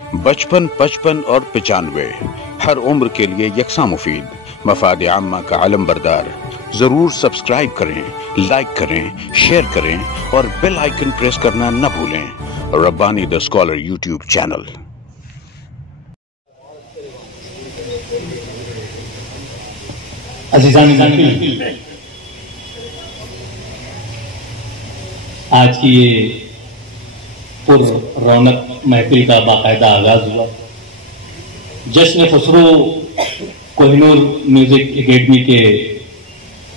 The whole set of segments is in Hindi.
55, 55 और 95 हर उम्र के लिए यकसा मुफीद, मफाद आम्मा का आलम बरदार। जरूर सब्सक्राइब करें, लाइक करें, शेयर करें और बेल आइकन प्रेस करना न भूलें। Rabbani the scholar YouTube channel. अज़ीज़ान महफिल, आज की ये रौनक महफिल का बाकायदा आगाज हुआ। जश्न खुसरो कोहिनूर म्यूजिक एकेडमी के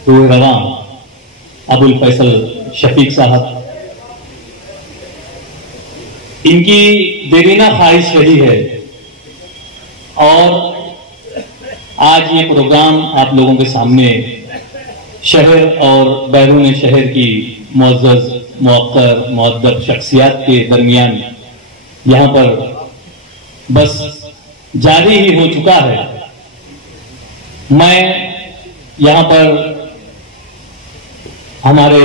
रूह रवां अबुल फैसल शफीक साहब, इनकी देरीना ख्वाहिश रही है और आज ये प्रोग्राम आप लोगों के सामने शहर और बैरून शहर की मुअज़्ज़ज़, मुअक्कर, मुअद्दब शख्सियत के दरमियान यहाँ पर बस जारी ही हो चुका है। मैं यहाँ पर हमारे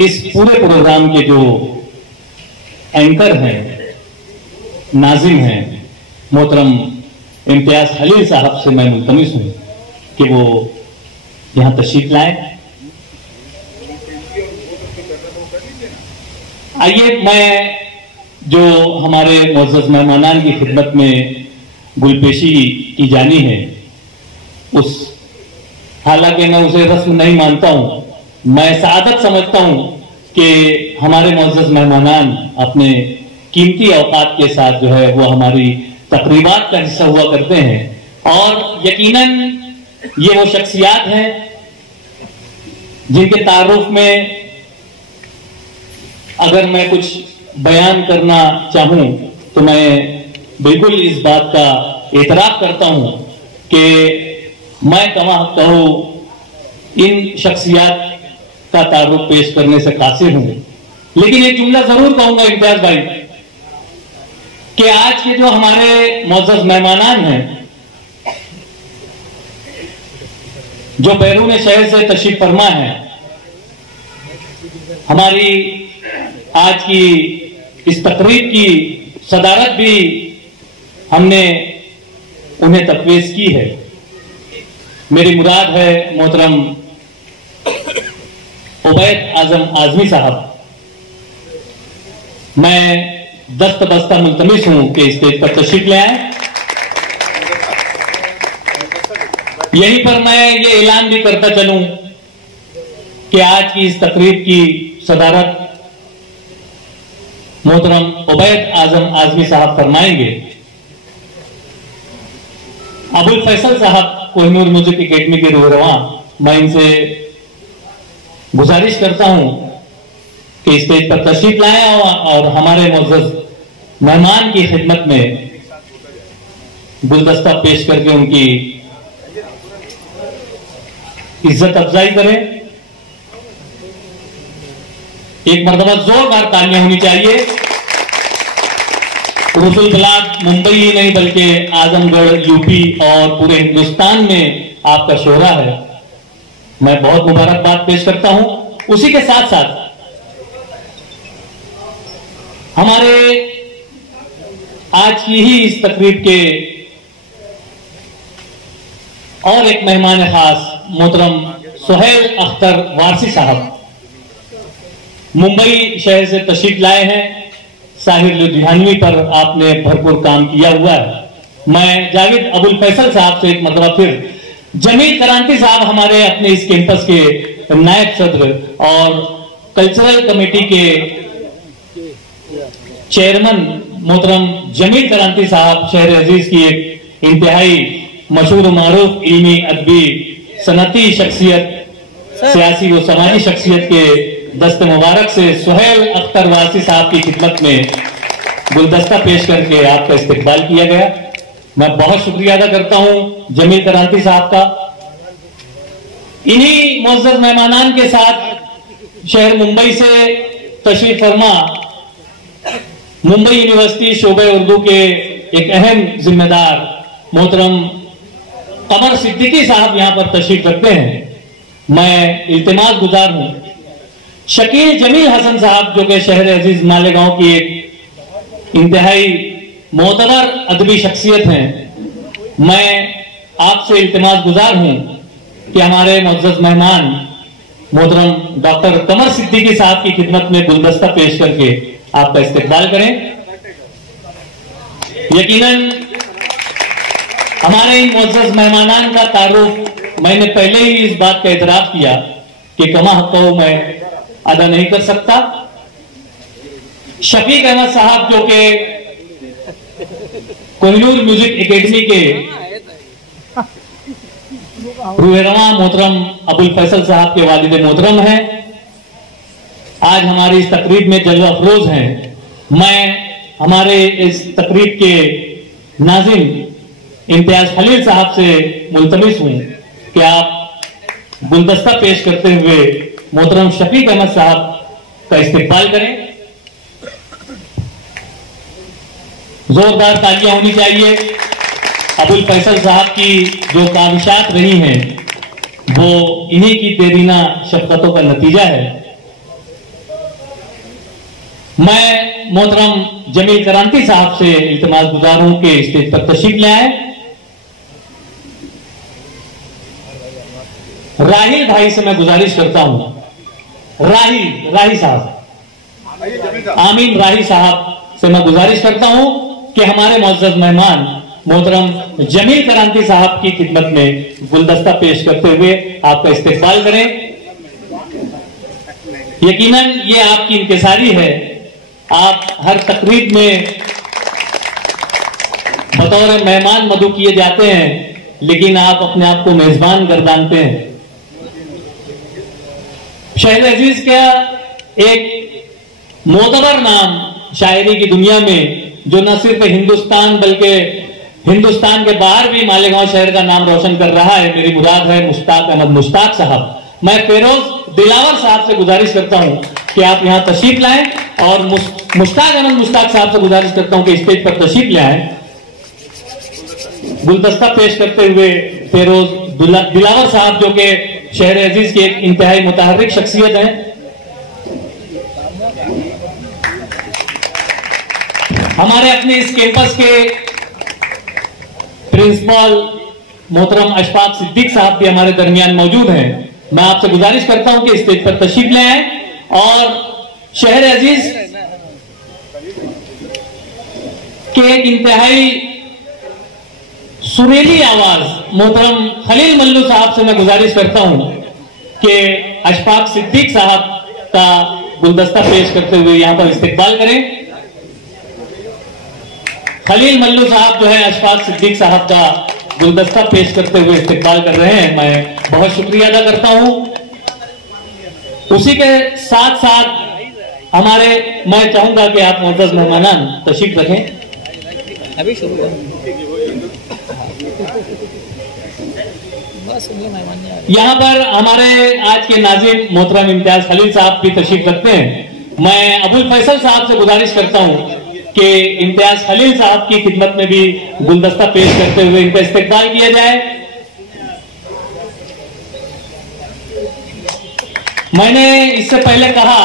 इस पूरे प्रोग्राम के जो एंकर हैं, नाज़िम हैं, मोहतरम इम्तियाज खलील साहब से मैं मुल्तमिस हूं कि वो यहां तशरीफ लाएं। आइए मैं जो हमारे मुअज़्ज़ज़ मेहमानान की खिदमत में गुलपेशी की जानी है, उस हालांकि मैं उसे रस्म नहीं मानता हूं, मैं सआदत समझता हूं कि हमारे मुअज़्ज़ज़ मेहमानान अपने कीमती औकात के साथ जो है वो हमारी तकरीबात का हिस्सा हुआ करते हैं और यकीनन ये वो शख्सियात हैं जिनके तारुफ में अगर मैं कुछ बयान करना चाहूं तो मैं बिल्कुल इस बात का एतराफ करता हूं कि मैं कहूं इन शख्सियात का तारुफ पेश करने से कासिर हूं। लेकिन एक जुमला जरूर कहूंगा इम्तियाज भाई कि आज के जो हमारे मुअज़्ज़ज़ मेहमानान हैं, जो बैरून शहर से तशरीफ फरमा है, हमारी आज की इस तकरीब की सदारत भी हमने उन्हें तफवीज़ की है। मेरी मुराद है मोहतरम उबैद आजम आजमी साहब। मैं दस्त बस्ता मुल्तमिस हूं कि स्टेज पर तशरीफ ले आए। यहीं पर मैं ये ऐलान भी करता चलूं कि आज की इस तकरीब की सदारत मोहतरम उबैद आजम आजमी साहब फरमाएंगे। अबुल फैसल साहब कोहिनूर म्यूजिक एकेडमी के रूह रवां, मैं इनसे गुजारिश करता हूं कि स्टेज पर तशरीफ लाएं और हमारे मुअज़्ज़ज़ मेहमान की खिदमत में गुलदस्ता पेश करके उनकी इज्जत अफजाई करें। एक मर्तबा जोरदार तालियां होनी चाहिए। रसूल ब्लॉक मुंबई ही नहीं बल्कि आजमगढ़, यूपी और पूरे हिंदुस्तान में आपका शोहरा है। मैं बहुत मुबारकबाद पेश करता हूं। उसी के साथ साथ हमारे आज की ही इस तकरीब के और एक मेहमान खास मोहतरम सुहेल अख्तर वारसी साहब मुंबई शहर से तशरीफ लाए हैं। साहिर लुधियानवी पर आपने भरपूर काम किया हुआ है। मैं जावेद अबुल फैसल साहब से एक मरतबा फिर, जमील क्रांति साहब हमारे अपने इस कैंपस के नायब सदर और कल्चरल कमेटी के चेयरमैन मोहतरम जमील क्रांति साहब, शहर अजीज की एक इंतहाई मशहूर मारूफ इल्मी, अदबी, सनती शख्सियत, सियासी व समाजी शख्सियत के दस्त मुबारक से सुहेल अख्तर वारसी साहब की खिदमत में गुलदस्ता पेश करके आपका इस्तकबाल किया गया। मैं बहुत शुक्रिया अदा करता हूं जमील क्रांति साहब का। इन्हीं मुअज़्ज़ज़ मेहमानान के साथ शहर मुंबई से तशरीफ फरमा मुंबई यूनिवर्सिटी शोबे उर्दू के एक अहम जिम्मेदार मोहतरम कमर सिद्दीकी साहब यहां पर तशरीफ रखते हैं। मैं इल्तिमास गुजार हूं शकील जमील हसन साहब जो कि शहर अजीज मालेगांव की एक इंतहाई मोतबर अदबी शख्सियत हैं। मैं आपसे इल्तिमास गुजार हूं कि हमारे मुअज़्ज़ज़ मेहमान मोहतरम डॉक्टर कमर सिद्दीकी साहब की खिदमत में गुलदस्ता पेश करके आपका इस्तकबाल करें। यकीनन हमारे इन मुअज़्ज़ज़ मेहमानान का तारुफ मैंने पहले ही इस बात का इतराफ किया कि कमा हक़्क़ो मैं अदा नहीं कर सकता। शफीक अहमद साहब जो कि कोहिनूर म्यूजिक एकेडमी के रूहेरवा मोहतरम अबुल फैसल साहब के वालिद मोहतरम हैं, आज हमारी इस तकरीब में जलवा अफरोज हैं। मैं हमारे इस तकरीब के नाज़िम इम्तियाज खलील साहब से मुल्तमिस हूं कि आप गुलदस्ता पेश करते हुए मोहतरम शफीक अहमद साहब का इस्तकबाल करें। जोरदार तालियां होनी चाहिए। अबुल फैसल साहब की जो काविशात रही हैं वो इन्हीं की देरीना शफ़क़तों का नतीजा है। मैं मोहतरम जमील करांती साहब से इल्तिमास गुजार हूं कि स्टेज पर तशरीफ ले आए। राहिल भाई से मैं गुजारिश करता हूं, राही साहब, आमीन राही साहब से मैं गुजारिश करता हूं कि हमारे मुअज़्ज़ज़ मेहमान मोहतरम जमील करांती साहब की खिदमत में गुलदस्ता पेश करते हुए आपका इस्तकबाल करें। यकीनन ये आपकी इंतज़ारी है। आप हर तकरीब में बतौर मेहमान मदू किए जाते हैं, लेकिन आप अपने आप को मेजबान गर्दानते हैं। शायर अजीज का एक मोतबर नाम शायरी की दुनिया में, जो न सिर्फ हिंदुस्तान बल्कि हिंदुस्तान के बाहर भी मालेगांव शहर का नाम रोशन कर रहा है, मेरी मुराद है मुश्ताक अहमद मुश्ताक साहब। मैं फेरोज दिलावर साहब से गुजारिश करता हूं कि आप यहां तशरीफ लाएं और मुश्ताक अहमद मुश्ताक साहब से गुजारिश करता हूं कि स्टेज पर तशरीफ ले आएं। गुलदस्ता पेश करते हुए फेरोज दिलावर साहब जो कि शहर अजीज की एक इंतहाई मुतहर्रिक शख्सियत है। हमारे अपने इस कैंपस के प्रिंसिपल मोहतरम अशफाक सिद्दीक साहब भी हमारे दरमियान मौजूद हैं। मैं आपसे गुजारिश करता हूं कि स्टेज पर तशरीफ ले आए और शहर अजीज के एक इंतहाई सुरीली आवाज मोहतरम खलील मल्लू साहब से मैं गुजारिश करता हूं कि अशफाक सिद्दीक साहब का गुलदस्ता पेश करते हुए यहां पर इस्तकबाल करें। खलील मल्लू साहब जो है अशफाक सिद्दीक साहब का गुलदस्ता पेश करते हुए इस्तकबाल कर रहे हैं। मैं बहुत शुक्रिया अदा करता हूं। उसी के साथ साथ मैं चाहूंगा कि आप मुअज़्ज़ज़ मेहमानान तशरीफ रखें। अभी शुरू यहां पर हमारे आज के नाज़िम मोहतरम इम्तियाज खलील साहब भी तशरीफ रखते हैं। मैं अबुल फैसल साहब से गुजारिश करता हूं कि इम्तियाज खलील साहब की खिदमत में भी गुलदस्ता पेश करते हुए इनका इस्तकबाल किया जाए। मैंने इससे पहले कहा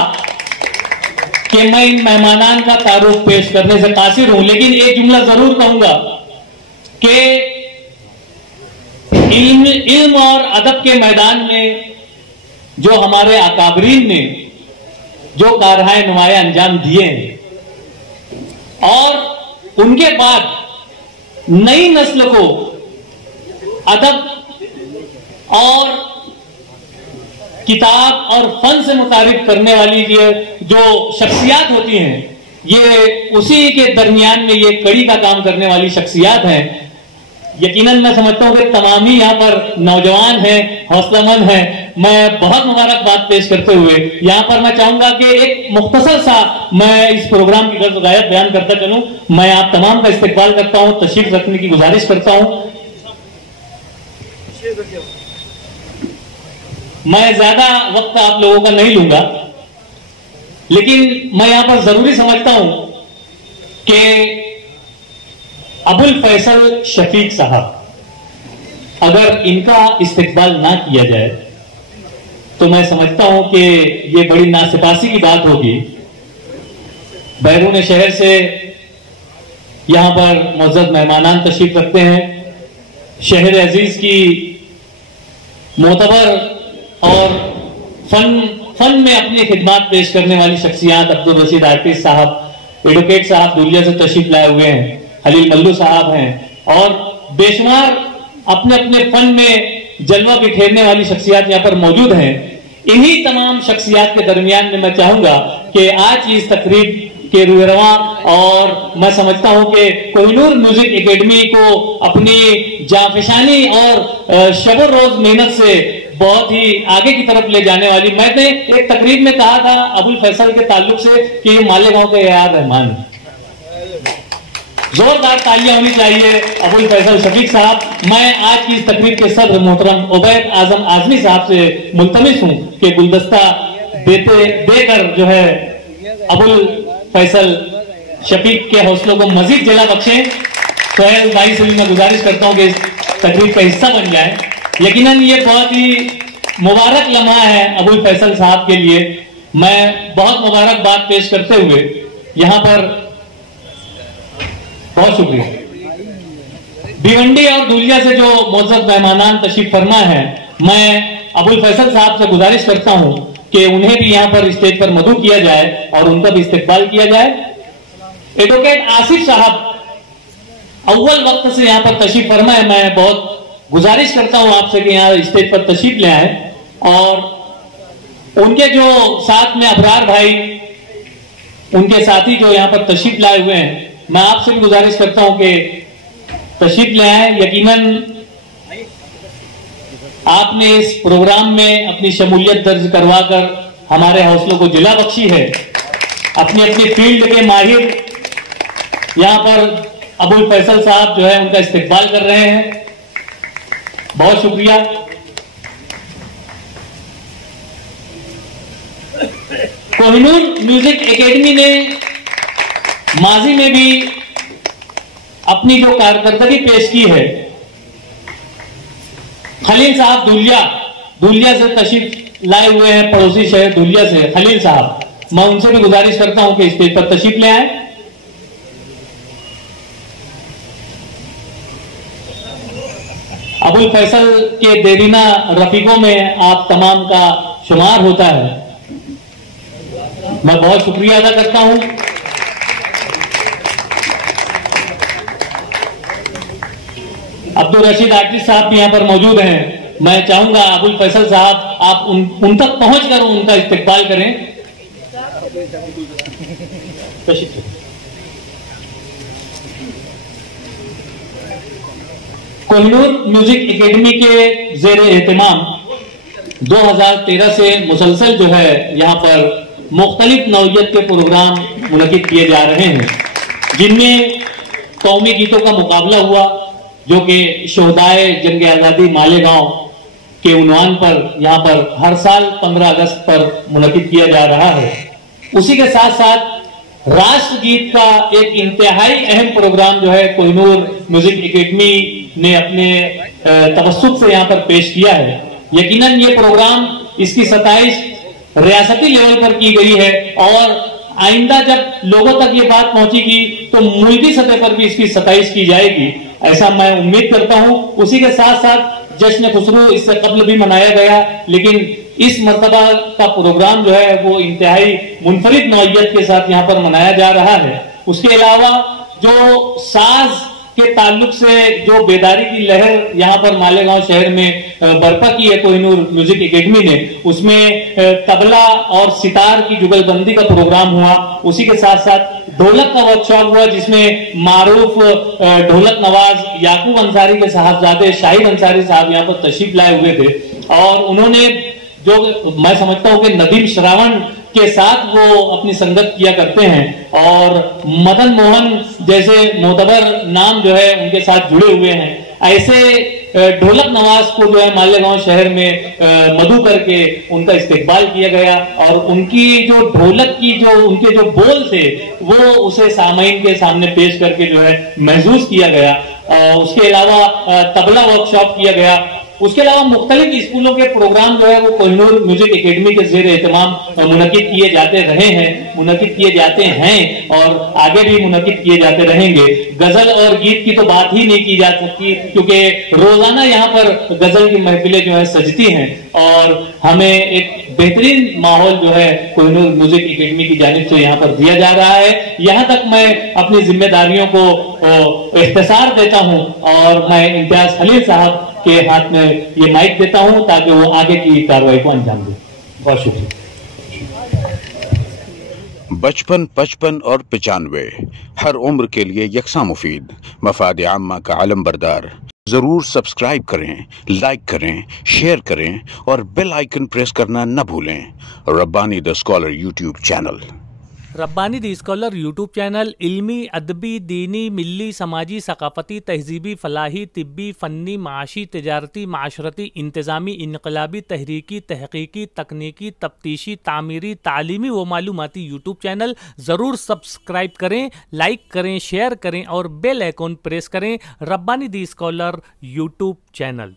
कि मैं इन मेहमानान का तारुफ पेश करने से कासिर हूं, लेकिन एक जुमला जरूर कहूंगा कि इल्म और अदब के मैदान में जो हमारे अकाबरीन ने जो कारहाए नुमाया अंजाम दिए हैं और उनके बाद नई नस्ल को अदब और किताब और फन से मुतारिफ करने वाली जो शख्सियात होती हैं, ये उसी के दरमियान में ये कड़ी का काम करने वाली शख्सियात हैं। यकीनन मैं समझता हूं कि तमाम ही यहाँ पर नौजवान हैं, हौसलामंद हैं। मैं बहुत मुबारकबाद पेश करते हुए यहाँ पर मैं चाहूंगा कि एक मुख्तसर सा मैं इस प्रोग्राम की गर्ज गायब बयान करता चलूं। मैं आप तमाम का इस्तकबाल करता हूं, तशरीफ रखने की गुजारिश करता हूं। मैं ज्यादा वक्त आप लोगों का नहीं लूंगा, लेकिन मैं यहां पर जरूरी समझता हूं कि अबुल फैसल शफीक साहब अगर इनका इस्तकबाल ना किया जाए तो मैं समझता हूं कि ये बड़ी नासिपासी की बात होगी। बैरून शहर से यहाँ पर मुअज़्ज़ज़ मेहमानान तशरीफ रखते हैं। शहर अजीज की मोतबर और फन में अपनी खिदमत पेश करने वाली शख्सियत अब्दुल रशीद आर्टिस्ट साहब, एडवोकेट साहब दुलिया से तशरीफ लाए हुए हैं, खलील मल्लू साहब हैं और बेशुमार अपने अपने फन में जलवा बिखेरने वाली शख्सियत यहाँ पर मौजूद हैं। इन्हीं तमाम शख्सियत के दरमियान में मैं चाहूंगा कि आज की इस तकरीब के रूरवा और मैं समझता हूं कि कोहिनूर म्यूजिक एकेडमी को अपनी जाफिशानी और शब रोज मेहनत से बहुत ही आगे की तरफ ले जाने वाली, मैंने एक तकरीब में कहा था अबुल फैसल के ताल्लुक से कि ये मालेगांव के ए.आर. रहमान है। जोरदार तालियां होनी चाहिए अबुल फैसल शफीक साहब। मैं आज की इस तकरीब के सदर मोहतरम उबैद आजम आजमी साहब से मुल्तमिस हूं कि गुलदस्ता देकर जो है अबुल फैसल शफीक के हौसलों को मजीद जला बख्शें। सोहेल भाई से भी मैं गुजारिश करता हूं कि इस तकरीब का हिस्सा बन जाए। यकीनन ये बहुत ही मुबारक लम्हा है अबुल फैसल साहब के लिए। मैं बहुत मुबारकबाद पेश करते हुए यहाँ पर बहुत शुक्रिया भिवंडी और दुलिया से जो मुअज़्ज़ज़ मेहमानान तशरीफ फरमा है, मैं अबुल फैसल साहब से गुजारिश करता हूं कि उन्हें भी यहाँ पर स्टेज पर मदऊ किया जाए और उनका भी इस्तकबाल किया जाए। एडवोकेट आसिफ साहब अव्वल वक्त से यहाँ पर तशरीफ फरमा है, मैं बहुत गुजारिश करता हूं आपसे कि यहाँ स्टेज पर तशरीफ ले आए और उनके जो साथ में अबरार भाई, उनके साथी जो यहाँ पर तशरीफ लाए हुए हैं, मैं आपसे भी गुजारिश करता हूं कि तशरीफ ले आए। यकीनन आपने इस प्रोग्राम में अपनी शमूलियत दर्ज करवाकर हमारे हौसलों को जिला बख्शी है। अपनी अपनी फील्ड के माहिर यहाँ पर अबुल फैसल साहब जो है उनका इस्तकबाल कर रहे हैं, बहुत शुक्रिया। कोहिनूर म्यूजिक एकेडमी ने माजी में भी अपनी जो कारकर्दगी पेश की है, खलील साहब दुलिया से तशरीफ लाए हुए हैं, पड़ोसी शहर दुलिया से खलील साहब, मैं उनसे भी गुजारिश करता हूं कि स्टेज पर तशरीफ ले आए। अबुल फैसल के देरीना रफीकों में आप तमाम का शुमार होता है, मैं बहुत शुक्रिया अदा करता हूं। अब्दुल रशीद आर्टिस्ट साहब भी यहाँ पर मौजूद हैं। मैं चाहूंगा अबुल फैसल साहब आप उन तक पहुंचकर उनका इस्तकबाल करें। कोहिनूर म्यूजिक एकेडमी के जेर एहतमाम 2013 से मुसलसल जो है यहाँ पर मुख्तलिफ नौइयत के प्रोग्राम मुनक़िद किए जा रहे हैं, जिनमें कौमी गीतों का मुकाबला हुआ जो कि शोहदाए जंग आज़ादी मालेगांव के उन्वान पर यहाँ पर हर साल 15 अगस्त पर मुनक़िद किया जा रहा है। उसी के साथ साथ राष्ट्रगीत का एक इंतहाई अहम प्रोग्राम जो है कोहिनूर म्यूजिक एकेडमी ने अपने तवस्सुत से यहाँ पर पेश किया है। यकीनन ये प्रोग्राम इसकी 27 रियासती लेवल पर की गई है और आइंदा जब लोगों तक ये बात पहुंचेगी तो मुल्की सतह पर भी इसकी 27 की जाएगी, ऐसा मैं उम्मीद करता हूं। उसी के साथ साथ जश्न खुसरू इससे कबल भी मनाया गया, लेकिन इस मर्तबा का प्रोग्राम जो है वो इंतहाई मुनफरिद नौइयत के साथ यहाँ पर मनाया जा रहा है। उसके अलावा जो साज के ताल्लुक से जो बेदारी की लहर यहाँ पर मालेगांव शहर में बर्पा की है कोहिनूर म्यूजिक एकेडमी ने, उसमें तबला और सितार की जुगलबंदी का प्रोग्राम हुआ। उसी के साथ साथ ढोलक का वर्कशॉप हुआ जिसमें मारूफ ढोलक नवाज याकूब अंसारी के साहबजादे शाहिद अंसारी साहब यहाँ पर तशरीफ लाए हुए थे और उन्होंने जो मैं समझता हूं कि नदीम श्रावण के साथ वो अपनी संगत किया करते हैं और मदन मोहन जैसे मोतबर नाम जो है उनके साथ जुड़े हुए हैं। ऐसे ढोलक नवाज को जो है मालेगांव शहर में मदऊ करके उनका इस्तकबाल किया गया और उनकी जो ढोलक की जो उनके जो बोल थे वो उसे सामईन के सामने पेश करके जो है महसूस किया गया। उसके अलावा तबला वर्कशॉप किया गया। उसके अलावा मुख्तलिफ स्कूलों के प्रोग्राम जो है वो कोहिनूर म्यूजिक एकेडमी के जेर एहतमाम मुनक्किद किए जाते रहे हैं, मुनक्किद किए जाते हैं और आगे भी मुनक्किद किए जाते रहेंगे। गजल और गीत की तो बात ही नहीं की जा सकती, क्योंकि रोजाना यहाँ पर गजल की महफिलें जो है सजती हैं और हमें एक बेहतरीन माहौल जो है कोहिनूर म्यूजिक एकेडमी की जानिब से यहाँ पर दिया जा रहा है। यहाँ तक मैं अपनी जिम्मेदारियों को इख्तिसार देता हूँ और मैं इम्तियाज खलील साहब के हाथ में ये माइक देता हूँ ताकि वो आगे की कार्रवाई को अंजाम दे। बहुत शुक्रिया। बचपन, 55 और 95 हर उम्र के लिए यकसा मुफीद, मफाद आम्मा का आलम बरदार। जरूर सब्सक्राइब करें, लाइक करें, शेयर करें और बेल आइकन प्रेस करना न भूलें। Rabbani the scholar YouTube channel. Rabbani the scholar YouTube channel इल्मी, अदबी, दीनी, मिली, समाजी, सकाफती, तहजीबी, फलाही, तिब्बी, फ़न्नी, माशी, तिजारती, माशरती, इंतज़ामी, इनकलाबी, तहरीकी, तहकीकी, तकनीकी, तफ्तीशी, तामीरी, तालीमी व मालूमाती यूट्यूब चैनल। ज़रूर सब्सक्राइब करें, लाइक करें, शेयर करें और बेल आइकन प्रेस करें। Rabbani the scholar YouTube channel.